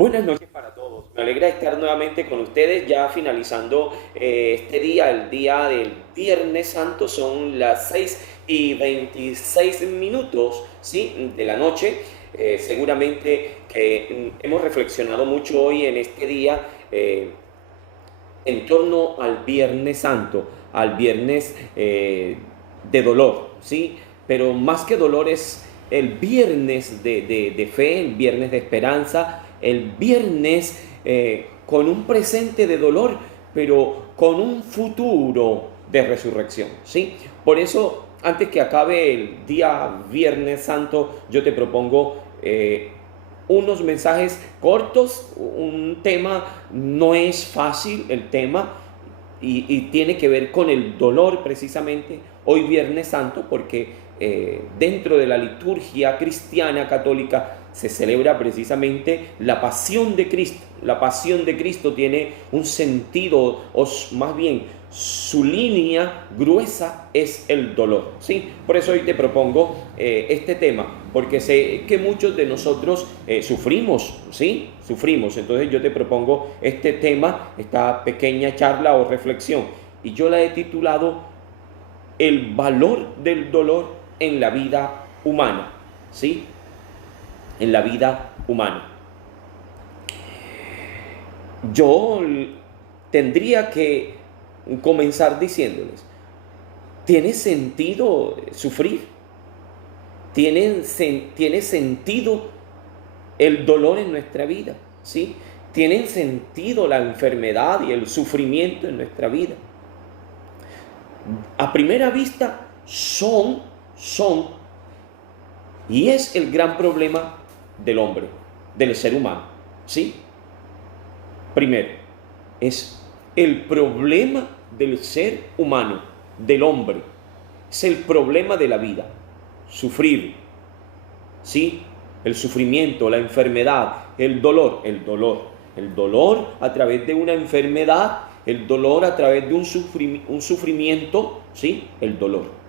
Buenas noches para todos. Me alegra estar nuevamente con ustedes, ya finalizando este día, el día del Viernes Santo. Son las 6:26, ¿sí?, de la noche. Seguramente que hemos reflexionado mucho hoy en este día en torno al Viernes Santo, al Viernes de dolor, ¿sí? Pero más que dolor es el viernes de fe, el viernes de esperanza, el viernes con un presente de dolor, pero con un futuro de resurrección, ¿sí? Por eso, antes que acabe el día Viernes Santo, yo te propongo unos mensajes cortos. Un tema, no es fácil el tema, y tiene que ver con el dolor precisamente hoy Viernes Santo, porque dentro de la liturgia cristiana católica se celebra precisamente la pasión de Cristo. La pasión de Cristo tiene un sentido, o más bien su línea gruesa es el dolor, ¿sí? Por eso hoy te propongo este tema, porque sé que muchos de nosotros sufrimos, ¿sí? Sufrimos. Entonces yo te propongo este tema, esta pequeña charla o reflexión, y yo la he titulado El valor del dolor en la vida humana, ¿sí? En la vida humana. Yo tendría que comenzar diciéndoles, ¿tiene sentido sufrir? ¿Tiene sentido el dolor en nuestra vida? ¿Sí? ¿Tiene sentido la enfermedad y el sufrimiento en nuestra vida? A primera vista son, y es el gran problema del hombre, del ser humano, ¿sí? Primero, es el problema del ser humano, del hombre. Es el problema de la vida. Sufrir, ¿sí? El sufrimiento, la enfermedad, el dolor a través de una enfermedad, el dolor a través de un sufrimiento, ¿sí? El dolor.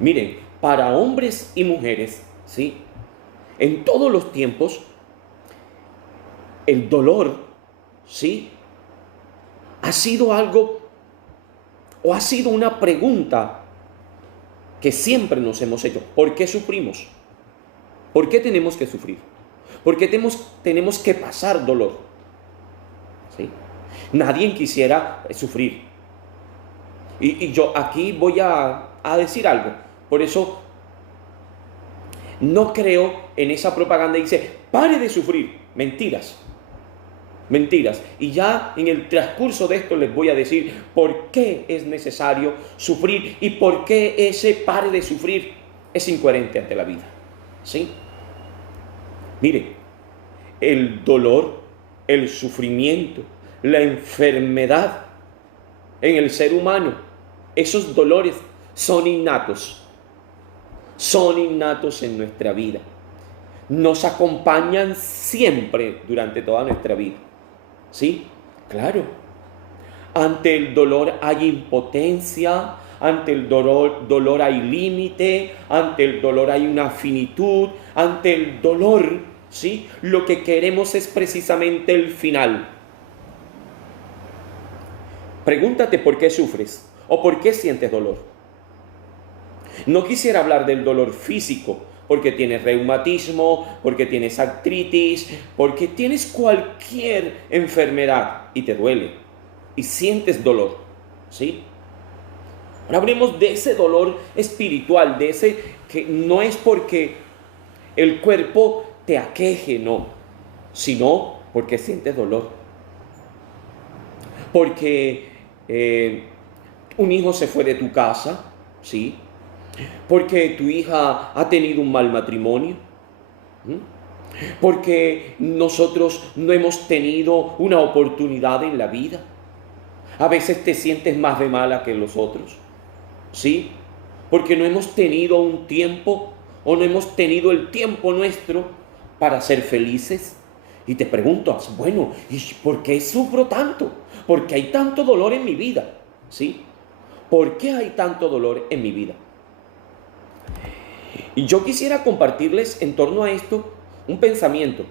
Miren, para hombres y mujeres, ¿sí?, en todos los tiempos, el dolor, ¿sí?, ha sido algo, o ha sido una pregunta que siempre nos hemos hecho. ¿Por qué sufrimos? ¿Por qué tenemos que sufrir? ¿Por qué tenemos que pasar dolor? ¿Sí? Nadie quisiera sufrir. Y yo aquí voy a decir algo. Por eso no creo en esa propaganda que dice, pare de sufrir. Mentiras. Mentiras. Y ya en el transcurso de esto les voy a decir por qué es necesario sufrir y por qué ese pare de sufrir es incoherente ante la vida. ¿Sí? Mire, el dolor, el sufrimiento, la enfermedad en el ser humano, esos dolores son innatos en nuestra vida. Nos acompañan siempre durante toda nuestra vida. ¿Sí? Claro. Ante el dolor hay impotencia, ante el dolor hay límite, ante el dolor hay una finitud, ante el dolor, ¿sí?, lo que queremos es precisamente el final. Pregúntate por qué sufres o por qué sientes dolor. No quisiera hablar del dolor físico, porque tienes reumatismo, porque tienes artritis, porque tienes cualquier enfermedad y te duele y sientes dolor, ¿sí? Ahora hablemos de ese dolor espiritual, de ese que no es porque el cuerpo te aqueje, no, sino porque sientes dolor. Porque un hijo se fue de tu casa, ¿sí? Porque tu hija ha tenido un mal matrimonio, porque nosotros no hemos tenido una oportunidad en la vida. A veces te sientes más de mala que los otros, ¿sí? Porque no hemos tenido un tiempo, o no hemos tenido el tiempo nuestro para ser felices. Y te preguntas, bueno, ¿y por qué sufro tanto? ¿Por qué hay tanto dolor en mi vida? ¿Sí? ¿Por qué hay tanto dolor en mi vida? Y yo quisiera compartirles en torno a esto un pensamiento.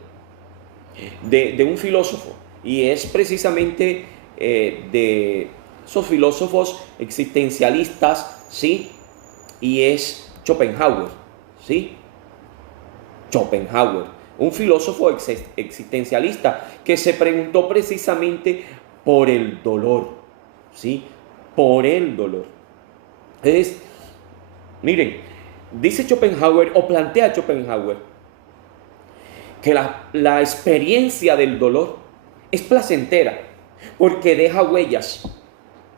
de un filósofo, y es precisamente de esos filósofos existencialistas, ¿sí? Y es Schopenhauer, ¿sí? Schopenhauer, un filósofo existencialista que se preguntó precisamente por el dolor, ¿sí? Por el dolor. Es, miren, dice Schopenhauer o plantea Schopenhauer que la experiencia del dolor es placentera porque deja huellas,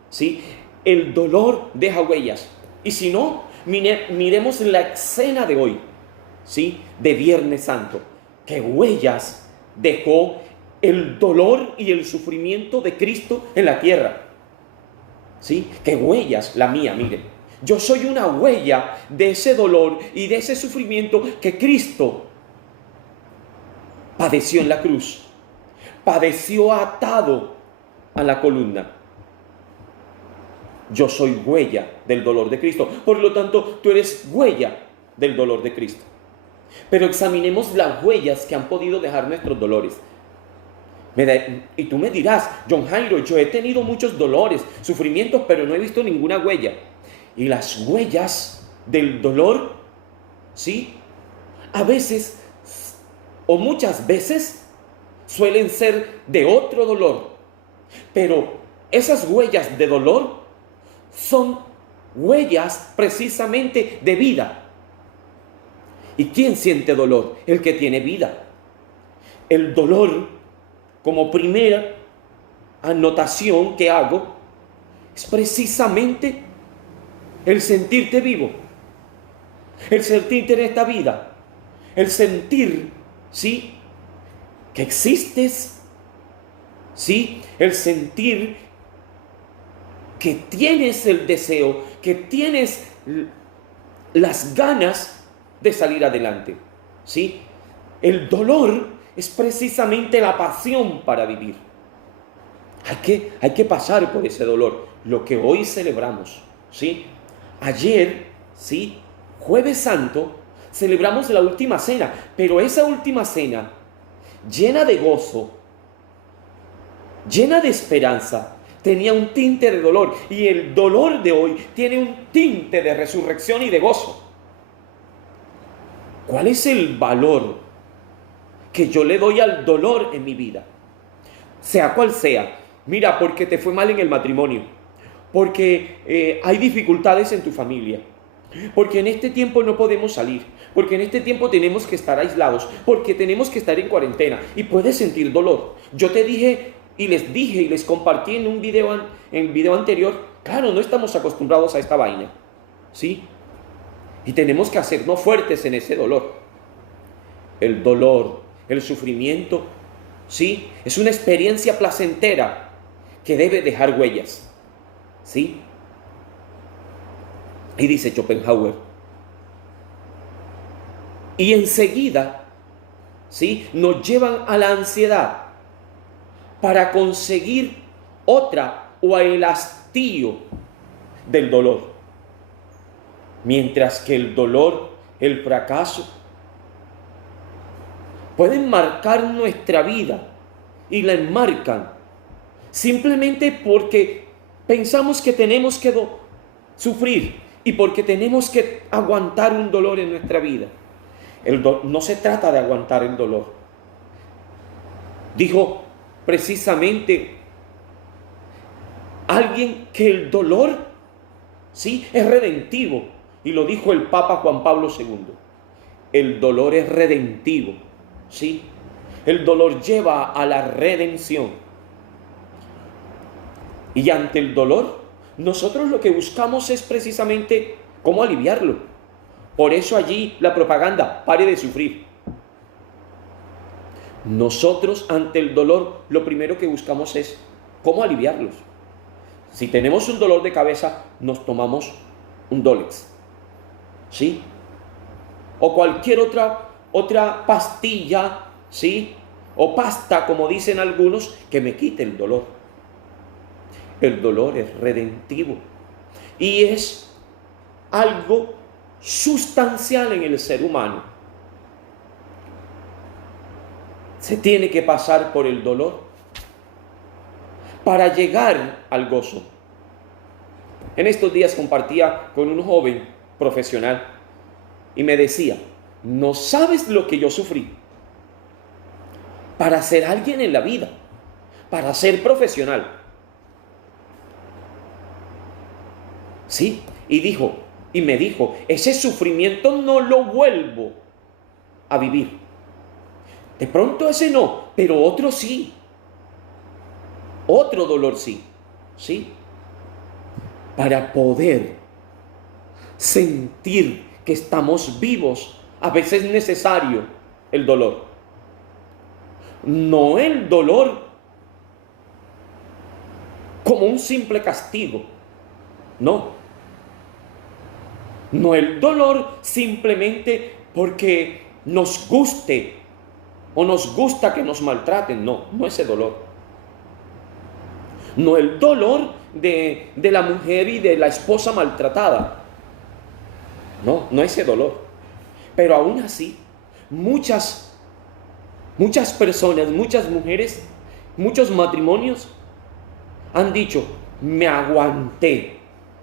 ¿sí? El dolor deja huellas. Y si no, miremos la escena de hoy, ¿sí? De Viernes Santo. ¿Qué huellas dejó el dolor y el sufrimiento de Cristo en la tierra? ¿Sí? ¿Qué huellas? La mía, miren. Yo soy una huella de ese dolor y de ese sufrimiento que Cristo padeció en la cruz. Padeció atado a la columna. Yo soy huella del dolor de Cristo. Por lo tanto, tú eres huella del dolor de Cristo. Pero examinemos las huellas que han podido dejar nuestros dolores. Y tú me dirás, John Jairo, yo he tenido muchos dolores, sufrimientos, pero no he visto ninguna huella. Y las huellas del dolor, ¿sí? A veces, o muchas veces, suelen ser de otro dolor. Pero esas huellas de dolor son huellas precisamente de vida. ¿Y quién siente dolor? El que tiene vida. El dolor, como primera anotación que hago, es precisamente el sentirte vivo, el sentirte en esta vida, el sentir, ¿sí?, que existes, ¿sí?, el sentir que tienes el deseo, que tienes las ganas de salir adelante, ¿sí? El dolor es precisamente la pasión para vivir. Hay que pasar por ese dolor, lo que hoy celebramos, ¿sí? Ayer, ¿sí?, Jueves Santo, celebramos la última cena, pero esa última cena, llena de gozo, llena de esperanza, tenía un tinte de dolor, y el dolor de hoy tiene un tinte de resurrección y de gozo. ¿Cuál es el valor que yo le doy al dolor en mi vida? Sea cual sea. Mira, porque te fue mal en el matrimonio, porque hay dificultades en tu familia, porque en este tiempo no podemos salir, porque en este tiempo tenemos que estar aislados, porque tenemos que estar en cuarentena, y puedes sentir dolor. Yo te dije y les compartí en un video anterior, claro, no estamos acostumbrados a esta vaina, ¿sí? Y tenemos que hacernos fuertes en ese dolor. El dolor, el sufrimiento, ¿sí?, es una experiencia placentera que debe dejar huellas, ¿sí? Y dice Schopenhauer, y enseguida, ¿sí?, nos llevan a la ansiedad para conseguir otra o el hastío del dolor. Mientras que el dolor, el fracaso, pueden marcar nuestra vida y la enmarcan simplemente porque pensamos que tenemos que sufrir y porque tenemos que aguantar un dolor en nuestra vida. No se trata de aguantar el dolor. Dijo precisamente alguien que el dolor, sí, es redentivo, y lo dijo el Papa Juan Pablo II. El dolor es redentivo, ¿sí? El dolor lleva a la redención. Y ante el dolor, nosotros lo que buscamos es precisamente cómo aliviarlo. Por eso allí la propaganda, pare de sufrir. Nosotros ante el dolor, lo primero que buscamos es cómo aliviarlos. Si tenemos un dolor de cabeza, nos tomamos un Dolex, ¿sí? O cualquier otra pastilla, ¿sí?, o pasta, como dicen algunos, que me quite el dolor. El dolor es redentivo y es algo sustancial en el ser humano. Se tiene que pasar por el dolor para llegar al gozo. En estos días compartía con un joven profesional y me decía, no sabes lo que yo sufrí para ser alguien en la vida, para ser profesional. Sí, y me dijo, ese sufrimiento no lo vuelvo a vivir. De pronto ese no, pero otro sí. Otro dolor sí. ¿Sí? Para poder sentir que estamos vivos, a veces es necesario el dolor. No el dolor como un simple castigo. No. No el dolor simplemente porque nos guste o nos gusta que nos maltraten. No, no ese dolor. No el dolor de la mujer y de la esposa maltratada. No, no ese dolor. Pero aún así, muchas personas, muchas mujeres, muchos matrimonios han dicho, me aguanté.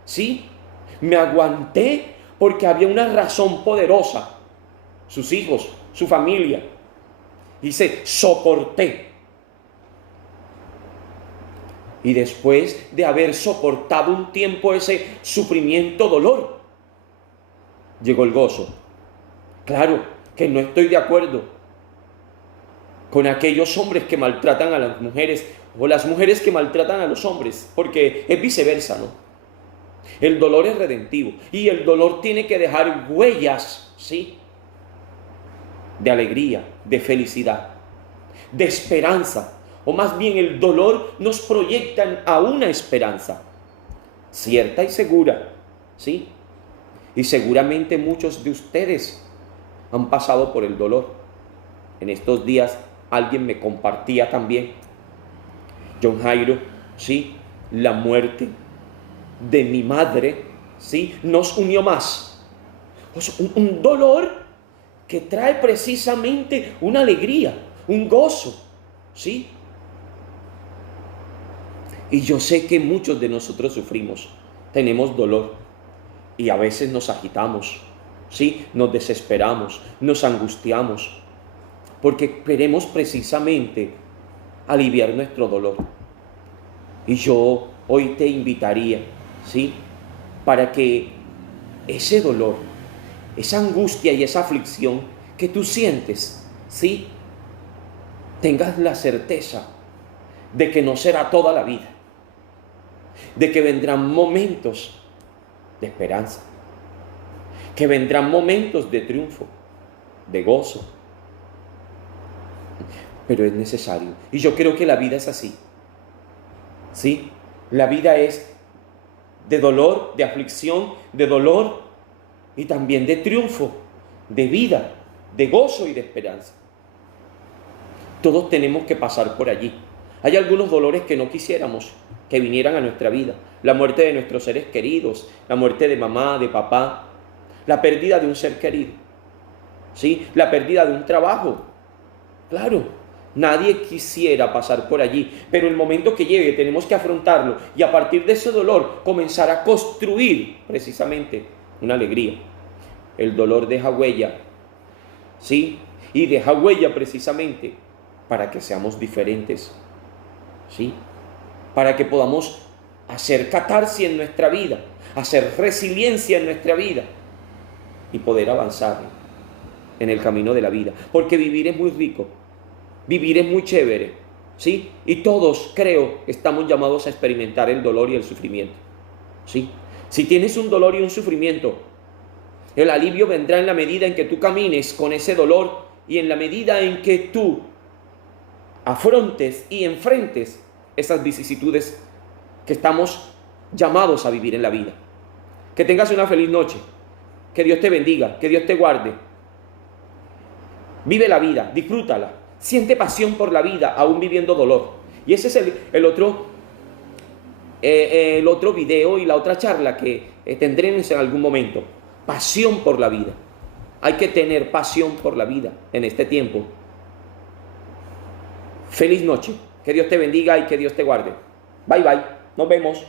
¿Sí? Me aguanté porque había una razón poderosa. Sus hijos, su familia. Dice, soporté. Y después de haber soportado un tiempo ese sufrimiento, dolor, llegó el gozo. Claro que no estoy de acuerdo con aquellos hombres que maltratan a las mujeres o las mujeres que maltratan a los hombres, porque es viceversa, ¿no? El dolor es redentivo y el dolor tiene que dejar huellas, ¿sí? De alegría, de felicidad, de esperanza, o más bien el dolor nos proyecta a una esperanza cierta y segura, ¿sí? Y seguramente muchos de ustedes han pasado por el dolor. En estos días alguien me compartía también, John Jairo, ¿sí? La muerte de mi madre, ¿sí? Nos unió más. Pues un dolor que trae precisamente una alegría, un gozo, ¿sí? Y yo sé que muchos de nosotros sufrimos, tenemos dolor y a veces nos agitamos, ¿sí? Nos desesperamos, nos angustiamos, porque queremos precisamente aliviar nuestro dolor. Y yo hoy te invitaría, ¿sí? Para que ese dolor, esa angustia y esa aflicción que tú sientes, ¿sí? Tengas la certeza de que no será toda la vida, de que vendrán momentos de esperanza, que vendrán momentos de triunfo, de gozo, pero es necesario. Y yo creo que la vida es así, ¿sí? La vida es de dolor, de aflicción, de dolor y también de triunfo, de vida, de gozo y de esperanza. Todos tenemos que pasar por allí. Hay algunos dolores que no quisiéramos que vinieran a nuestra vida. La muerte de nuestros seres queridos, la muerte de mamá, de papá, la pérdida de un ser querido, ¿sí? La pérdida de un trabajo. Claro, nadie quisiera pasar por allí, pero el momento que llegue tenemos que afrontarlo y a partir de ese dolor comenzar a construir precisamente una alegría. El dolor deja huella, ¿sí? Y deja huella precisamente para que seamos diferentes, ¿sí? Para que podamos hacer catarsis en nuestra vida, hacer resiliencia en nuestra vida y poder avanzar en el camino de la vida. Porque vivir es muy rico, vivir es muy chévere, ¿sí? Y todos, creo, estamos llamados a experimentar el dolor y el sufrimiento, ¿sí? Si tienes un dolor y un sufrimiento, el alivio vendrá en la medida en que tú camines con ese dolor y en la medida en que tú afrontes y enfrentes esas vicisitudes que estamos llamados a vivir en la vida. Que tengas una feliz noche, que Dios te bendiga, que Dios te guarde. Vive la vida, disfrútala, siente pasión por la vida aún viviendo dolor. Y ese es el otro video y la otra charla que tendremos en algún momento. Pasión por la vida. Hay que tener pasión por la vida en este tiempo Feliz noche. Que Dios te bendiga y que Dios te guarde. Bye bye. Nos vemos.